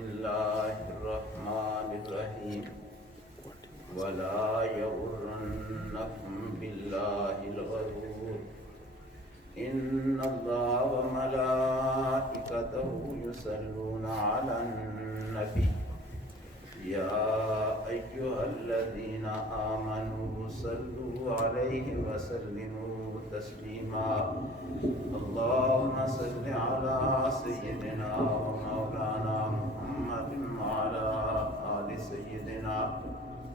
الله الرحمن الرحيم ولا يغرنكم بالله الغرور إن الله وملائكته يصلون على النبي يا أيها الذين آمنوا صلوا عليه وسلموا تسليما اللهم صل على سيدنا ومولانا محمد وعلى آل سيدنا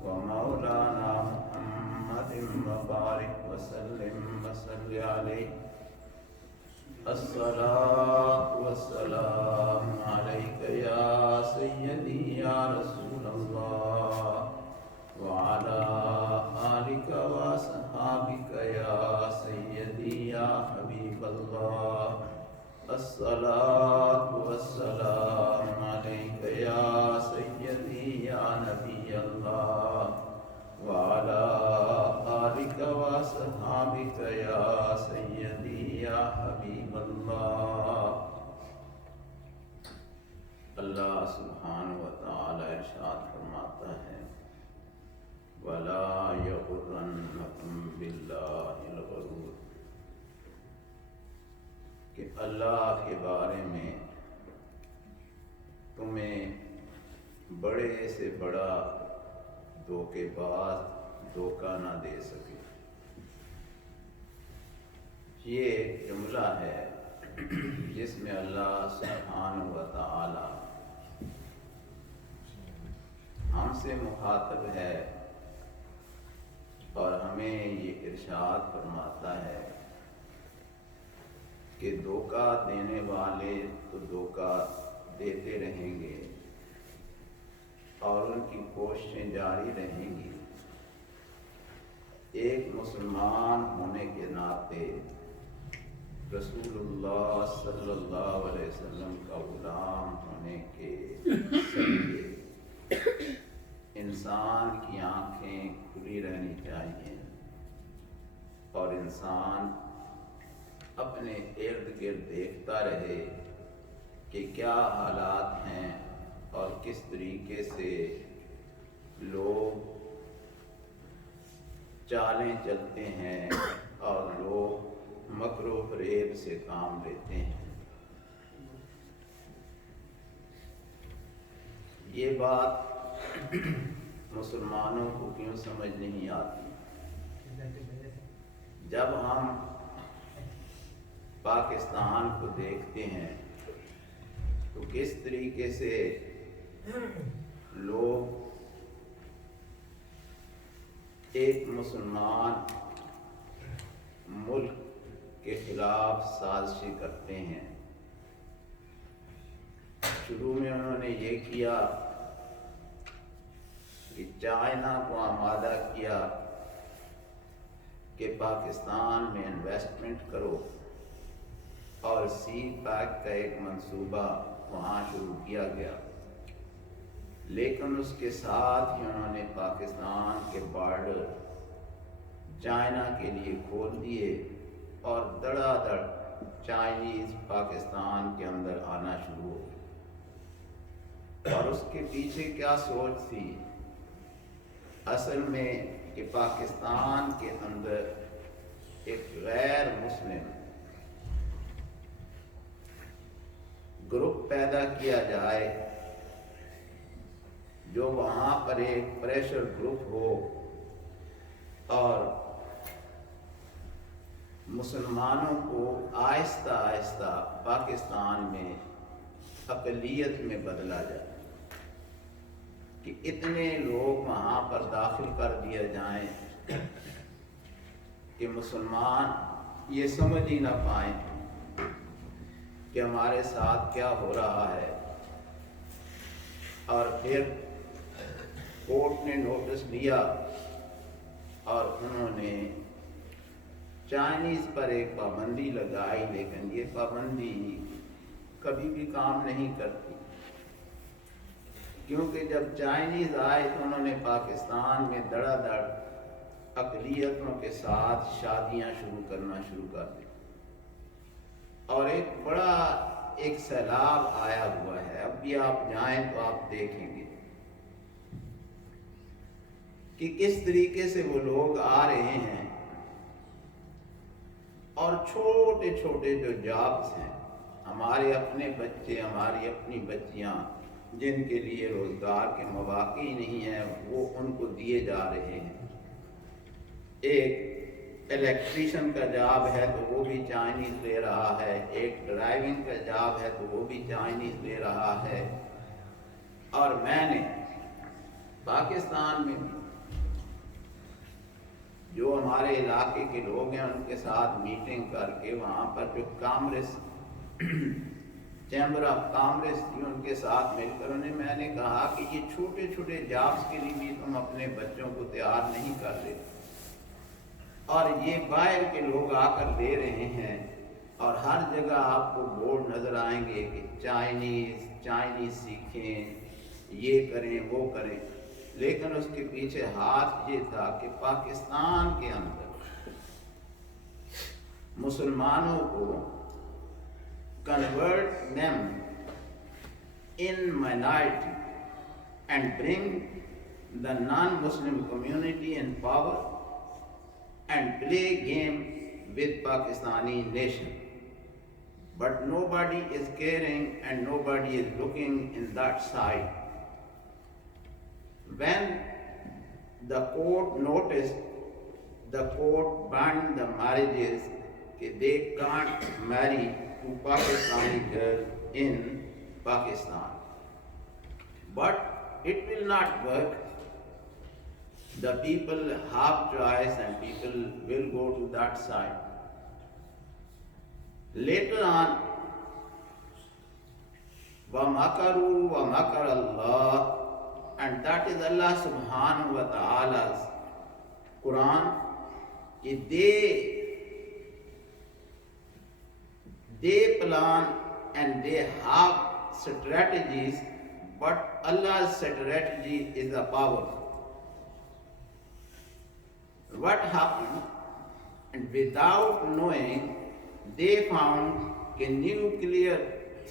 ومولانا محمد وبارك وسلم وصل عليه الصلاة والسلام عليك يا سيدي يا رسول الله وعلى آلك وصحابك يا سيدي يا حبيب الله الصلاة والسلام عليك يا سيدي يا نبي الله وعلى آلك وصحابك يا سيدي يا حبيب الله اللہ سبحانہ وتعالی ارشاد فرماتا ہے وَلَا يَغُرَّنَّكُمْ بِاللَّهِ الْغَرُورُ کہ اللہ کے بارے میں تمہیں بڑے سے بڑا دھوکے باز دھوکہ نہ دے سکے۔ یہ ایک جملہ ہے جس میں اللہ سبحانہ وتعالی ہم سے مخاطب ہے اور ہمیں یہ ارشاد فرماتا ہے کہ دھوکہ دینے والے تو دھوکہ دیتے رہیں گے اور ان کی کوششیں جاری رہیں گی۔ ایک مسلمان ہونے کے ناطے رسول اللہ صلی اللہ علیہ وسلم کا غلام ہونے کے ذریعے انسان کی آنکھیں کھلی رہنی چاہیے اور انسان اپنے ارد گرد دیکھتا رہے کہ کیا حالات ہیں اور کس طریقے سے لوگ چالیں چلتے ہیں اور لوگ مکر و فریب سے کام لیتے ہیں۔ یہ بات مسلمانوں کو کیوں سمجھ نہیں آتی؟ جب ہم پاکستان کو دیکھتے ہیں تو کس طریقے سے لوگ ایک مسلمان ملک کے خلاف سازشیں کرتے ہیں۔ شروع میں انہوں نے یہ کیا کہ چائنا کو آمادہ کیا کہ پاکستان میں انویسٹمنٹ کرو اور سی پیک کا ایک منصوبہ وہاں شروع کیا گیا، لیکن اس کے ساتھ ہی انہوں نے پاکستان کے بارڈر چائنا کے لیے کھول دیے اور دڑا دڑ چائنیز پاکستان کے اندر آنا شروع ہو گئے۔ اور اس کے پیچھے کیا سوچ تھی؟ اصل میں کہ پاکستان کے اندر ایک غیر مسلم گروپ پیدا کیا جائے جو وہاں پر ایک پریشر گروپ ہو اور مسلمانوں کو آہستہ آہستہ پاکستان میں اقلیت میں بدلا جائے، کہ اتنے لوگ وہاں پر داخل کر دیا جائیں کہ مسلمان یہ سمجھ ہی نہ پائیں کہ ہمارے ساتھ کیا ہو رہا ہے۔ اور پھر کورٹ نے نوٹس لیا اور انہوں نے چائنیز پر ایک پابندی لگائی، لیکن یہ پابندی کبھی بھی کام نہیں کرتی، کیونکہ جب چائنیز آئے تو انہوں نے پاکستان میں دڑا دڑ اقلیتوں کے ساتھ شادیاں شروع کرنا شروع کر دی اور ایک بڑا ایک سیلاب آیا ہوا ہے. اب بھی آپ جائیں تو آپ دیکھیں گے کہ کس طریقے سے وہ لوگ آ رہے ہیں اور چھوٹے چھوٹے جو جابس ہیں، ہمارے اپنے بچے، ہماری اپنی بچیاں جن کے لیے روزگار کے مواقع ہی نہیں ہیں، وہ ان کو دیے جا رہے ہیں. ایک الیکٹریشین کا جاب ہے تو وہ بھی چائنیز لے رہا ہے، ایک ڈرائیونگ کا جاب ہے تو وہ بھی چائنیز لے رہا ہے. اور میں نے پاکستان میں جو ہمارے علاقے کے لوگ ہیں ان کے ساتھ میٹنگ کر کے وہاں پر جو کامرس چیمبر آف کامرس تھی ان کے ساتھ مل کر میں نے کہا کہ یہ چھوٹے چھوٹے جابس کے لیے بھی تم اپنے بچوں کو تیار نہیں کر رہے، اور یہ باہر کے لوگ آ کر لے رہے ہیں، اور ہر جگہ آپ کو بورڈ نظر آئیں گے کہ چائنیز سیکھیں، یہ کریں وہ کریں. لیکن اس کے پیچھے ہاتھ یہ تھا کہ پاکستان کے اندر مسلمانوں کو convert them in minority and bring the non-Muslim community in power and play game with Pakistani nation. But nobody is caring and nobody is looking in that side. When the court noticed, the court banned the marriages, that they can't marry to Pakistani girl in Pakistan. But it will not work. The people have choice and people will go to that side. Later on, وَمَكَرُوا وَمَكَرَ اللَّهُ, and that is Allah subhanahu wa ta'ala's Quran. They plan and they have strategies, but Allah's strategy is a powerful. What happened? And without knowing, they found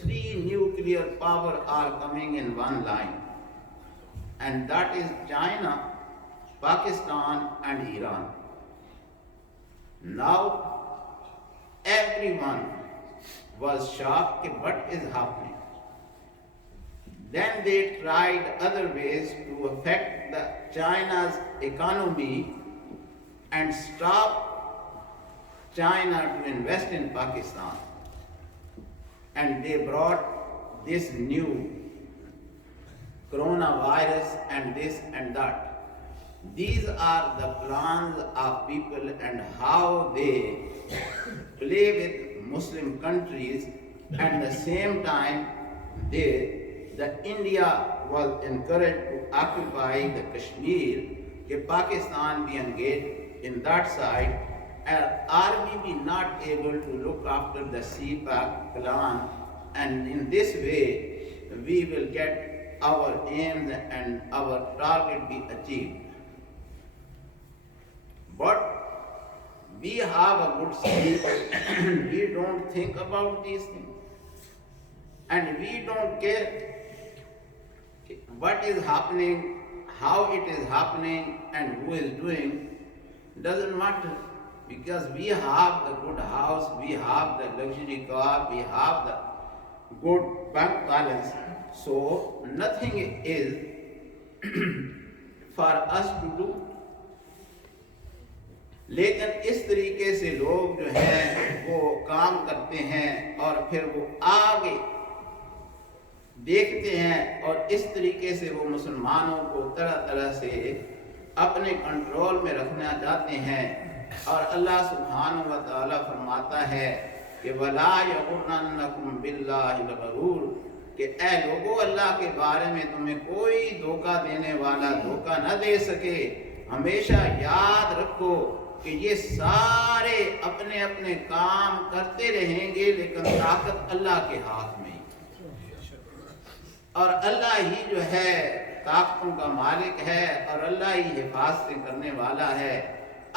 three nuclear power are coming in one line, and that is China, Pakistan and Iran. Now everyone was shocked at what is happening. Then they tried other ways to affect China's economy and stop China to invest in Pakistan. And they brought this new coronavirus and this and that. These are the plans of people and how they play with Muslim countries. And at the same time, India was encouraged to occupy the Kashmir, that Pakistan be engaged in that side, and are we not able to look after the CPAC plan, and in this way we will get our aims and our target be achieved. But we have a good sleep, we don't think about these things, and we don't care what is happening, how it is happening, and who is doing. Doesn't matter, because we have the good house, we have the luxury car, we have the good bank balance, so nothing is for us to do. لیکن اس طریقے سے لوگ جو ہیں وہ کام کرتے ہیں اور پھر وہ آگے دیکھتے ہیں اور اس طریقے سے وہ مسلمانوں کو طرح طرح سے اپنے کنٹرول میں رکھنا چاہتے ہیں. اور اللہ سبحانہ و تعالیٰ فرماتا ہے کہ وَلَا يَغُرَّنَّكُمْ بِاللَّهِ الْغَرُورُ, کہ اے لوگو اللہ کے بارے میں تمہیں کوئی دھوکہ دینے والا دھوکہ نہ دے سکے. ہمیشہ یاد رکھو کہ یہ سارے اپنے اپنے کام کرتے رہیں گے لیکن طاقت اللہ کے ہاتھ میں ہی, اور اللہ ہی جو ہے طاقتوں کا مالک ہے اور اللہ ہی حفاظتیں کرنے والا ہے.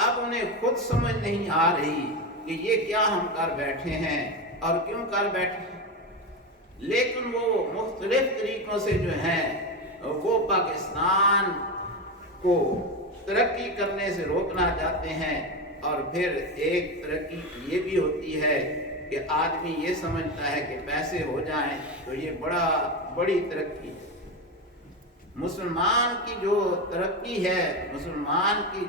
اب انہیں خود سمجھ نہیں آ رہی کہ یہ کیا ہم کر بیٹھے ہیں اور کیوں کر بیٹھے ہیں. لیکن وہ مختلف طریقوں سے جو ہیں وہ پاکستان کو ترقی کرنے سے روکنا چاہتے ہیں. اور پھر ایک ترقی یہ بھی ہوتی ہے کہ آدمی یہ سمجھتا ہے کہ پیسے ہو جائیں تو یہ بڑی ترقی ہے. مسلمان کی جو ترقی ہے، مسلمان کی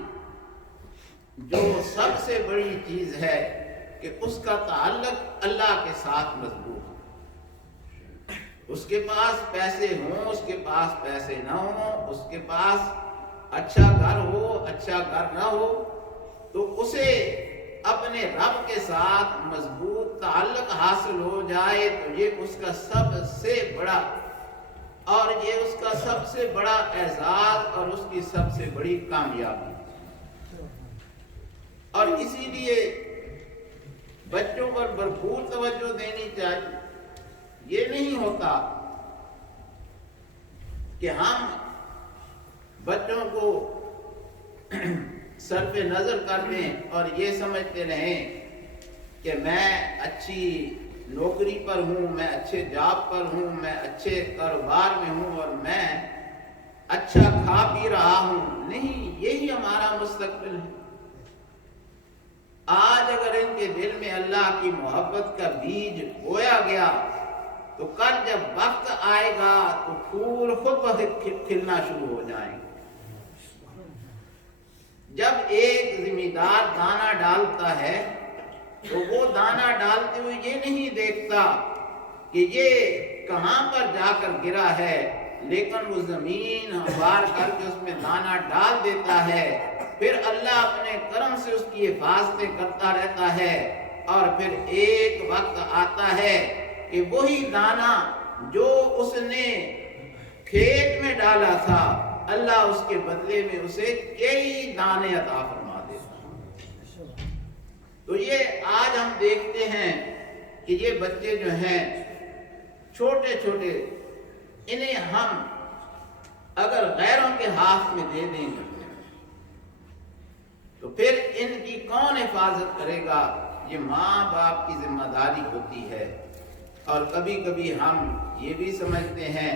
جو سب سے بڑی چیز ہے کہ اس کا تعلق اللہ کے ساتھ مضبوط ہے. اس کے پاس پیسے ہوں، اس کے پاس پیسے نہ ہوں، اس کے پاس اچھا گھر ہو، اچھا گھر نہ ہو، تو اسے اپنے رب کے ساتھ مضبوط تعلق حاصل ہو جائے تو یہ اس کا سب سے بڑا اور یہ اس کا سب سے بڑا اعزاز اور اس کی سب سے بڑی کامیابی. اور اسی لیے بچوں پر بھرپور توجہ دینی چاہیے. یہ نہیں ہوتا کہ ہم بچوں کو صرف نظر کر دیں اور یہ سمجھتے رہیں کہ میں اچھی نوکری پر ہوں، میں اچھے جاب پر ہوں، میں اچھے کاروبار میں ہوں اور میں اچھا کھا پی رہا ہوں. نہیں، یہی ہمارا مستقبل ہے. آج اگر ان کے دل میں اللہ کی محبت کا بیج بویا گیا تو کل جب وقت آئے گا تو پھول خود بخود کھلنا شروع ہو جائیں گے. جب ایک زمیندار دانہ ڈالتا ہے تو وہ دانہ ڈالتے ہوئے یہ نہیں دیکھتا کہ یہ کہاں پر جا کر گرا ہے، لیکن وہ زمین ہموار کر کے اس میں دانہ ڈال دیتا ہے. پھر اللہ اپنے کرم سے اس کی حفاظتیں کرتا رہتا ہے اور پھر ایک وقت آتا ہے کہ وہی دانہ جو اس نے کھیت میں ڈالا تھا اللہ اس کے بدلے میں اسے کئی دانے عطا فرما دیتا. تو یہ آج ہم دیکھتے ہیں کہ یہ بچے جو ہیں چھوٹے چھوٹے، انہیں ہم اگر غیروں کے ہاتھ میں دے دیں گے تو پھر ان کی کون حفاظت کرے گا؟ یہ ماں باپ کی ذمہ داری ہوتی ہے. اور کبھی کبھی ہم یہ بھی سمجھتے ہیں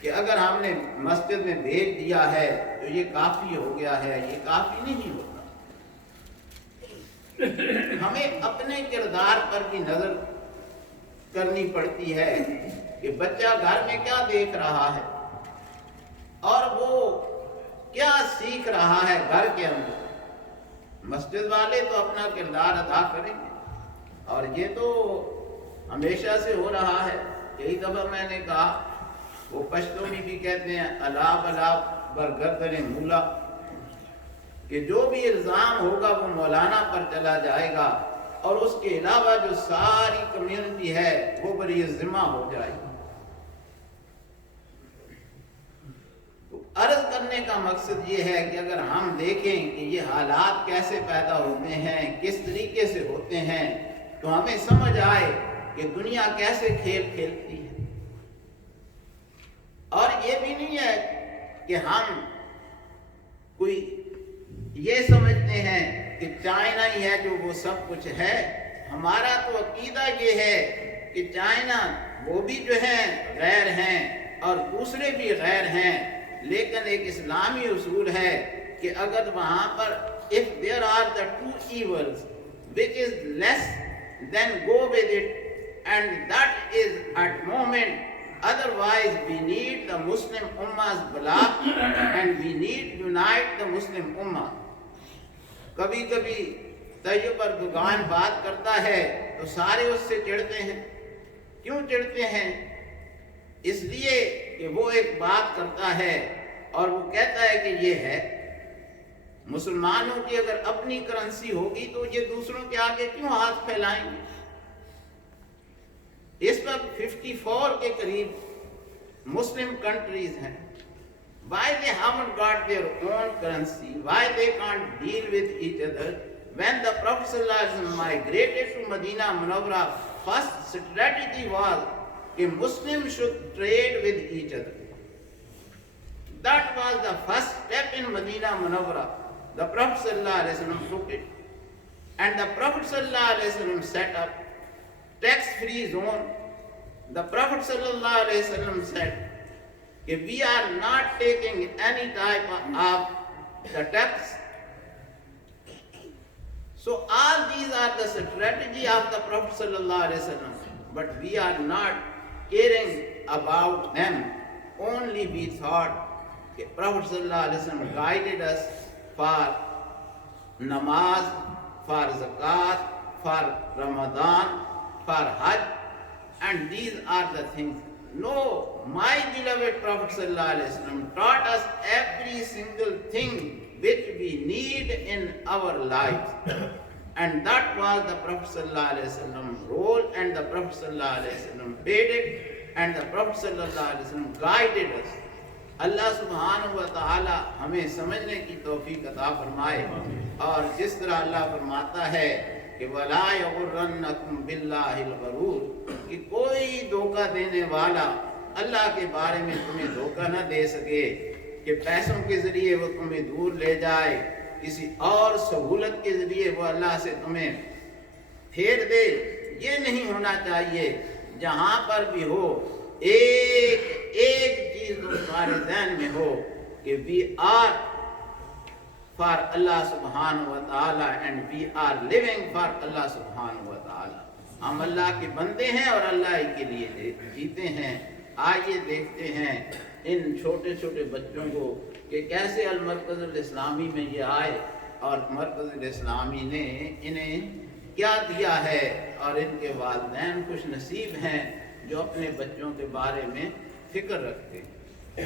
کہ اگر ہم نے مسجد میں بھیج دیا ہے تو یہ کافی ہو گیا ہے. یہ کافی نہیں ہوتا. ہمیں اپنے کردار پر بھی نظر کرنی پڑتی ہے کہ بچہ گھر میں کیا دیکھ رہا ہے اور وہ کیا سیکھ رہا ہے گھر کے اندر. مسجد والے تو اپنا کردار ادا کریں گے اور یہ تو ہمیشہ سے ہو رہا ہے. کئی دفعہ میں نے کہا، وہ پشتوں میں بھی کہتے ہیں الا بلا برگردن مولا، کہ جو بھی الزام ہوگا وہ مولانا پر چلا جائے گا اور اس کے علاوہ جو ساری کمیونٹی ہے وہ بری ذمہ ہو جائے گی. عرض کرنے کا مقصد یہ ہے کہ اگر ہم دیکھیں کہ یہ حالات کیسے پیدا ہوتے ہیں، کس طریقے سے ہوتے ہیں، تو ہمیں سمجھ آئے کہ دنیا کیسے کھیل کھیلتی ہے. اور یہ بھی نہیں ہے کہ ہم کوئی یہ سمجھتے ہیں کہ چائنا ہی ہے جو وہ سب کچھ ہے. ہمارا تو عقیدہ یہ ہے کہ چائنا وہ بھی جو ہیں غیر ہیں اور دوسرے بھی غیر ہیں، لیکن ایک اسلامی اصول ہے کہ اگر وہاں پر if there are the two evils which is less then go with it and that is at moment. Otherwise we need the Muslim Ummah's block and we need unite the Muslim Ummah. کبھی کبھی Tayyip Erdogan بات کرتا ہے تو سارے اس سے چڑھتے ہیں. کیوں چڑھتے ہیں؟ اس لیے کہ وہ ایک بات کرتا ہے اور وہ کہتا ہے کہ یہ ہے مسلمانوں کی اگر اپنی کرنسی ہوگی تو یہ دوسروں کے آگے کیوں ہاتھ پھیلائیں گے. اس وقت 54 کے قریب مسلم کنٹریز ہیں. Why they haven't got their own currency? Why they can't deal with each other? When the Prophet ﷺ migrated to Medina Munawwara, first strategy was that Muslims should trade with each other. That was the first step in Medina Munawwara. The Prophet ﷺ took it. And the Prophet ﷺ set up tax-free zone The Prophet sallallahu alaihi wasallam said, if we are not taking any type of the text, so all these are the strategy of the Prophet sallallahu alaihi wasallam, but we are not caring about them. Only we thought that Prophet sallallahu alaihi wasallam guided us for namaz, for zakat, for Ramadan, for Hajj, and these are the things. No, my beloved Prophet sallallahu alaihi wasallam taught us every single thing which we need in our lives. And that was the Prophet sallallahu alaihi wasallam role, and the Prophet sallallahu alaihi wasallam paid it, and the Prophet sallallahu alaihi wasallam guided us. اللہ سبحانہ و تعالی ہمیں سمجھنے کی توفیق عطا فرمائے. اور جس طرح اللہ فرماتا ہے کہ وَلَا يَغُرَّنَّكُمْ بِاللَّهِ الْغَرُورُ، کہ کوئی دھوکہ دینے والا اللہ کے بارے میں تمہیں دھوکہ نہ دے سکے کہ پیسوں کے ذریعے وہ تمہیں دور لے جائے، کسی اور سہولت کے ذریعے وہ اللہ سے تمہیں پھیر دے. یہ نہیں ہونا چاہیے. جہاں پر بھی ہو ایک چیز تمہارے ذہن میں ہو کہ we are for Allah subhanahu wa ta'ala and we are living for Allah subhanahu wa ta'ala. ہم اللہ کے بندے ہیں اور اللہ ہی کے لیے جیتے ہیں. آئیے دیکھتے ہیں ان چھوٹے چھوٹے بچوں کو کہ کیسے المرکز الاسلامی میں یہ آئے اور مرکز الاسلامی نے انہیں کیا دیا ہے، اور ان کے والدین خوش نصیب ہیں جو اپنے بچوں کے بارے میں فکر رکھتے ہیں.